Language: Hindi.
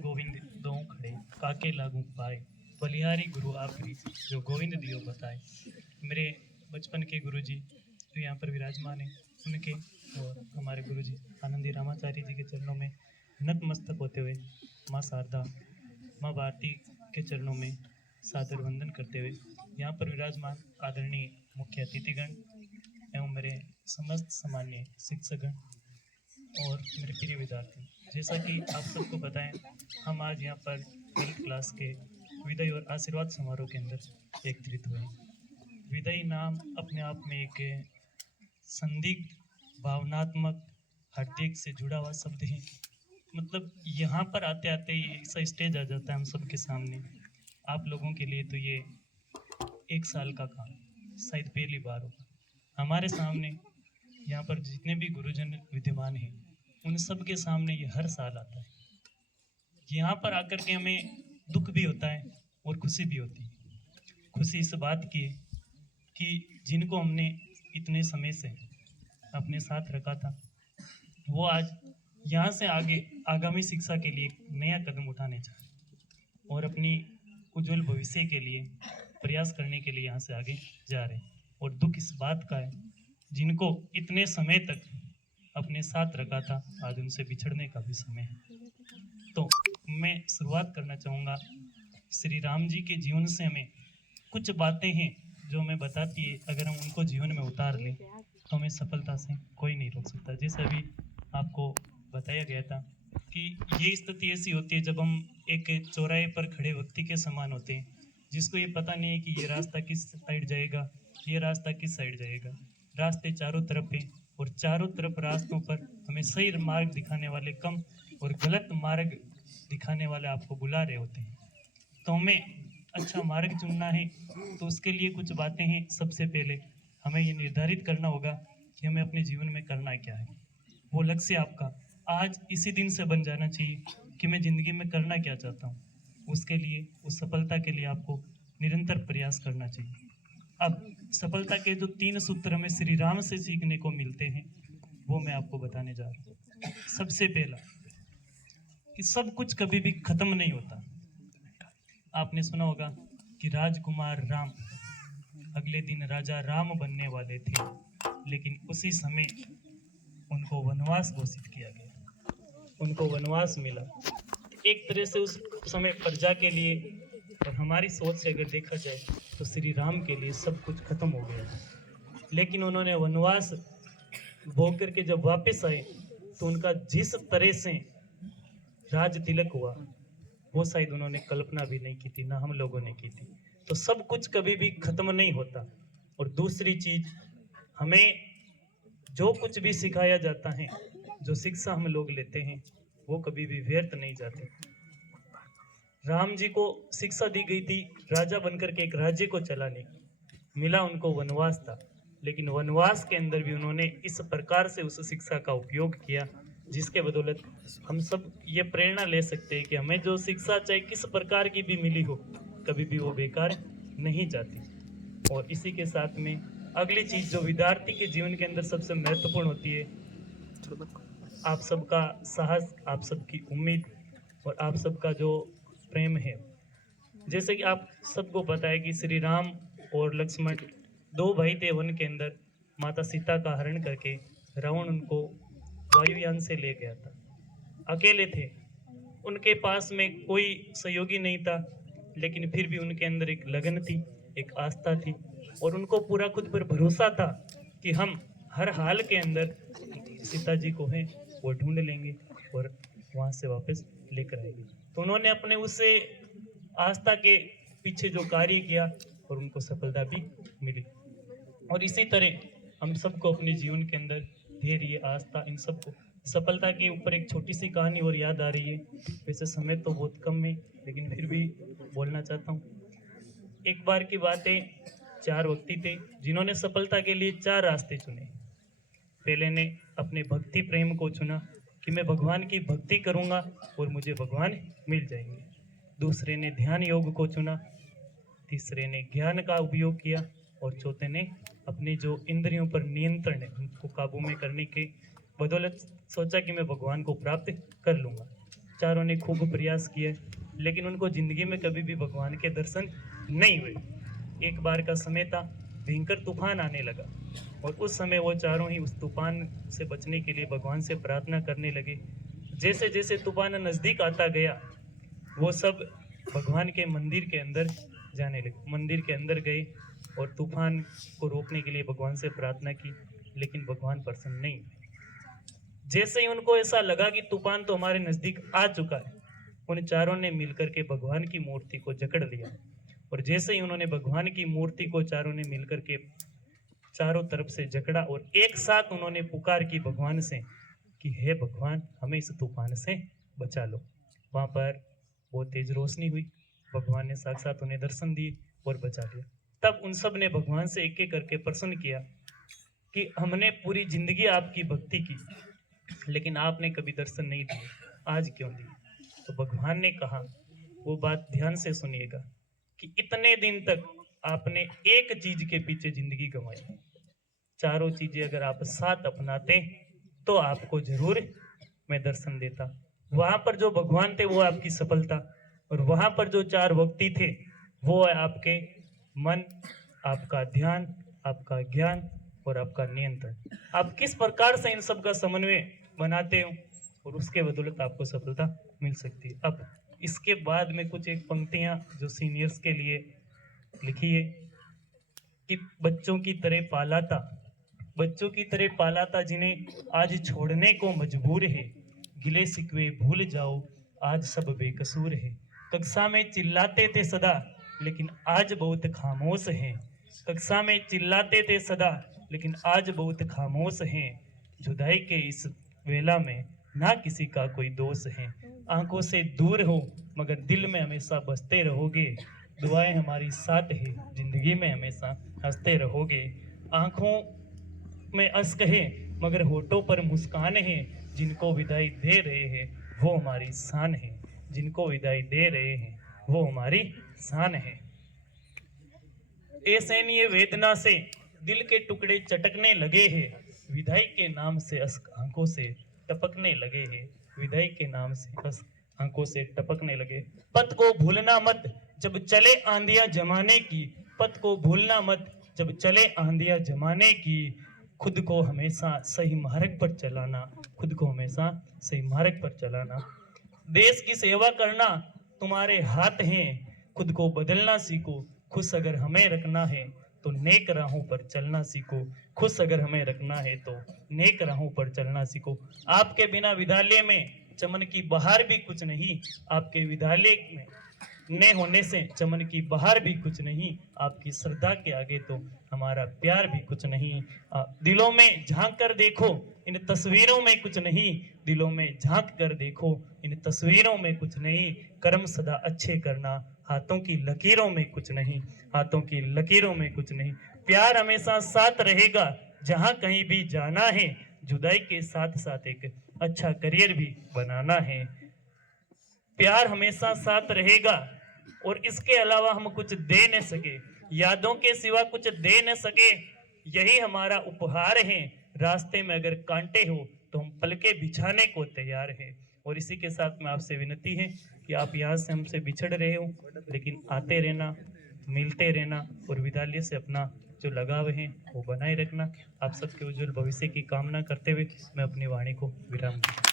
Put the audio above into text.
गोविंद दो खड़े काके लागू पाए, बलिहारी गुरु आपरी जो गोविंद दियो बताए। मेरे बचपन के गुरुजी जो यहाँ पर विराजमान हैं, उनके और हमारे गुरुजी आनंदी रामाचार्य जी के चरणों में नतमस्तक होते हुए माँ शारदा, माँ भारती के चरणों में सादर वंदन करते हुए यहाँ पर विराजमान आदरणीय मुख्य अतिथिगण एवं मेरे समस्त सामान्य शिक्षकगण और मेरे प्रिय विद्यार्थी, जैसा कि आप सबको पता है, हम आज यहाँ पर 12th क्लास के विदाई और आशीर्वाद समारोह के अंदर एकत्रित हुए। विदाई नाम अपने आप में एक संदिग्ध, भावनात्मक, हार्दिक से जुड़ा हुआ शब्द है। मतलब यहाँ पर आते आते ही ऐसा स्टेज आ जाता है हम सबके सामने। आप लोगों के लिए तो ये 1 साल का काम शायद पहली बार होगा। हमारे सामने यहाँ पर जितने भी गुरुजन विद्यमान हैं, उन सब के सामने ये हर साल आता है। यहाँ पर आकर के हमें दुख भी होता है और खुशी भी होती है। खुशी इस बात की है कि जिनको हमने इतने समय से अपने साथ रखा था, वो आज यहाँ से आगे आगामी शिक्षा के लिए एक नया कदम उठाने चाहे और अपनी उज्जवल भविष्य के लिए प्रयास करने के लिए यहाँ से आगे जा रहे हैं। और दुख इस बात का है, जिनको इतने समय तक अपने साथ रखा था, आज उनसे बिछड़ने का भी समय है। तो मैं शुरुआत करना चाहूँगा, श्री राम जी के जीवन से हमें कुछ बातें हैं जो हमें बताती है, अगर हम उनको जीवन में उतार लें तो हमें सफलता से कोई नहीं रोक सकता। जैसे अभी आपको बताया गया था कि ये स्थिति ऐसी होती है जब हम एक चौराहे पर खड़े व्यक्ति के समान होते हैं, जिसको ये पता नहीं है कि ये रास्ता किस साइड जाएगा, ये रास्ता किस साइड जाएगा। रास्ते चारों तरफ हैं और चारों तरफ रास्तों पर हमें सही मार्ग दिखाने वाले कम और गलत मार्ग दिखाने वाले आपको बुला रहे होते हैं। तो हमें अच्छा मार्ग चुनना है, तो उसके लिए कुछ बातें हैं। सबसे पहले हमें ये निर्धारित करना होगा कि हमें अपने जीवन में करना क्या है। वो लक्ष्य आपका आज इसी दिन से बन जाना चाहिए कि मैं ज़िंदगी में करना क्या चाहता हूँ। उसके लिए, उस सफलता के लिए आपको निरंतर प्रयास करना चाहिए। अब सफलता के जो 3 सूत्र हमें श्री राम से सीखने को मिलते हैं, वो मैं आपको बताने जा रहा हूँ। सबसे पहला कि सब कुछ कभी भी खत्म नहीं होता। आपने सुना होगा कि राजकुमार राम अगले दिन राजा राम बनने वाले थे, लेकिन उसी समय उनको वनवास घोषित किया गया, उनको वनवास मिला। एक तरह से उस समय प्रजा के लिए और हमारी सोच से अगर देखा जाए तो श्री राम के लिए सब कुछ खत्म हो गया। लेकिन उन्होंने वनवास भोग करके जब वापस आए तो उनका जिस तरह से राज तिलक हुआ, वो शायद उन्होंने कल्पना भी नहीं की थी, ना हम लोगों ने की थी। तो सब कुछ कभी भी खत्म नहीं होता। और दूसरी चीज, हमें जो कुछ भी सिखाया जाता है, जो शिक्षा हम लोग लेते हैं, वो कभी भी व्यर्थ नहीं जाते। राम जी को शिक्षा दी गई थी राजा बनकर के एक राज्य को चलाने की, मिला उनको वनवास था, लेकिन वनवास के अंदर भी उन्होंने इस प्रकार से उस शिक्षा का उपयोग किया, जिसके बदौलत हम सब ये प्रेरणा ले सकते हैं कि हमें जो शिक्षा चाहे किस प्रकार की भी मिली हो, कभी भी वो बेकार नहीं जाती। और इसी के साथ में अगली चीज जो विद्यार्थी के जीवन के अंदर सबसे महत्वपूर्ण होती है, आप सबका साहस, आप सबकी उम्मीद और आप सबका जो प्रेम है। जैसे कि आप सबको पता है कि श्री राम और लक्ष्मण 2 भाई थे वन के अंदर। माता सीता का हरण करके रावण उनको वायुयान से ले गया था, अकेले थे, उनके पास में कोई सहयोगी नहीं था, लेकिन फिर भी उनके अंदर एक लगन थी, एक आस्था थी और उनको पूरा खुद पर भरोसा था कि हम हर हाल के अंदर सीता जी को हैं वो ढूंढ लेंगे और वहाँ से वापस लेकर आएंगे। तो उन्होंने अपने उससे आस्था के पीछे जो कार्य किया और उनको सफलता भी मिली। और इसी तरह हम सबको अपने जीवन के अंदर धैर्य, आस्था, इन सबको सफलता के ऊपर एक छोटी सी कहानी और याद आ रही है। वैसे समय तो बहुत कम है, लेकिन फिर भी बोलना चाहता हूँ। एक बार की बात है, 4 व्यक्ति थे जिन्होंने सफलता के लिए 4 रास्ते चुने। पहले ने अपने भक्ति प्रेम को चुना कि मैं भगवान की भक्ति करूँगा और मुझे भगवान मिल जाएंगे। दूसरे ने ध्यान योग को चुना, तीसरे ने ज्ञान का उपयोग किया और चौथे ने अपनी जो इंद्रियों पर नियंत्रण है उनको काबू में करने के बदौलत सोचा कि मैं भगवान को प्राप्त कर लूँगा। चारों ने खूब प्रयास किए, लेकिन उनको जिंदगी में कभी भी भगवान के दर्शन नहीं हुए। एक बार का समय था, भयंकर तूफान आने लगा और उस समय वो चारों ही उस तूफान से बचने के लिए भगवान से प्रार्थना करने लगे। जैसे जैसे तूफान नज़दीक आता गया, वो सब भगवान के मंदिर के अंदर जाने लगे। मंदिर के अंदर गए और तूफान को रोकने के लिए भगवान से प्रार्थना की, लेकिन भगवान प्रसन्न नहीं हुए। जैसे ही उनको ऐसा लगा कि तूफान तो हमारे नजदीक आ चुका है, उन चारों ने मिलकर के भगवान की मूर्ति को जकड़ लिया और जैसे ही उन्होंने भगवान की मूर्ति को चारों ने मिलकर के चारों तरफ से जकड़ा और एक साथ उन्होंने पुकार की भगवान से कि हे भगवान, हमें इस तूफान से बचा लो। वहां पर बहुत तेज रोशनी हुई, भगवान ने साक्षात उन्हें दर्शन दिए और बचा लिया। तब उन सब ने भगवान से एक एक करके प्रश्न किया कि हमने पूरी जिंदगी आपकी भक्ति की, लेकिन आपने कभी दर्शन नहीं दिए, आज क्यों दिए? तो भगवान ने कहा, वो बात ध्यान से सुनिएगा, कि इतने दिन तक आपने एक चीज के पीछे जिंदगी गंवाई, चारों चीजें अगर आप साथ अपनाते तो आपको जरूर मैं दर्शन देता। वहां पर जो भगवान थे वो आपकी सफलता, और वहां पर जो चार व्यक्ति थे वो है आपके मन, आपका ध्यान, आपका ज्ञान और आपका नियंत्रण। आप किस प्रकार से इन सब का समन्वय बनाते हो और उसके बदौलत आपको सफलता मिल सकती है। अब इसके बाद में कुछ एक पंक्तियां जो सीनियर्स के लिए लिखी है कि बच्चों की तरह पाला था, बच्चों की तरह पाला था जिन्हें आज छोड़ने को मजबूर है, गिले शिकवे भूल जाओ आज सब बेकसूर है। कक्षा में चिल्लाते थे सदा लेकिन आज बहुत खामोश हैं, कक्षा में चिल्लाते थे सदा लेकिन आज बहुत खामोश हैं। जुदाई के इस वेला में ना किसी का कोई दोष है, आंखों से दूर हो मगर दिल में हमेशा बसते रहोगे, दुआएं हमारी साथ है जिंदगी में हमेशा हंसते रहोगे। आंखों में अश्क है मगर होठों पर मुस्कान है, जिनको विदाई दे रहे हैं वो हमारी शान है, जिनको विदाई दे रहे हैं वो हमारी शान है। असहनीय वेदना से दिल के टुकड़े चटकने लगे हैं, विदाई के नाम से अश्क आंखों से टपकने लगे हैं, विदाई के नाम से अश्क आंखों से टपकने लगे। पथ को भूलना मत जब चले आंधियां जमाने की, पथ को भूलना मत जब चले आंधियां जमाने की, खुद को हमेशा सही मार्ग पर चलाना, खुद को हमेशा सही मार्ग पर चलाना। देश की सेवा करना तुम्हारे हाथ है, खुद को बदलना सीखो, खुश अगर हमें रखना है तो नेक राहों पर चलना सीखो, खुश अगर हमें रखना है तो नेक राहों पर चलना सीखो। आपके बिना विद्यालय में चमन की बहार भी कुछ नहीं, आपके विद्यालय में न होने से चमन की बहार भी कुछ नहीं, आपकी श्रद्धा के आगे तो हमारा प्यार भी कुछ नहीं। दिलों में झांक कर देखो इन तस्वीरों में कुछ नहीं, दिलों में झांक कर देखो इन तस्वीरों में कुछ नहीं, कर्म सदा अच्छे करना हाथों की लकीरों में कुछ नहीं, हाथों की लकीरों में कुछ नहीं। प्यार हमेशा साथ रहेगा जहां कहीं भी जाना है, जुदाई के साथ साथ एक अच्छा करियर भी बनाना है। प्यार हमेशा साथ रहेगा और इसके अलावा हम कुछ दे न सके, यादों के सिवा कुछ दे न सके, यही हमारा उपहार है। रास्ते में अगर कांटे हो तो हम पलके बिछाने को तैयार हैं। और इसी के साथ में आपसे विनती है कि आप यहाँ से हमसे बिछड़ रहे हो लेकिन आते रहना, मिलते रहना और विद्यालय से अपना जो लगाव है वो बनाए रखना। आप सबके उज्जवल भविष्य की कामना करते हुए मैं अपनी वाणी को विराम दूं।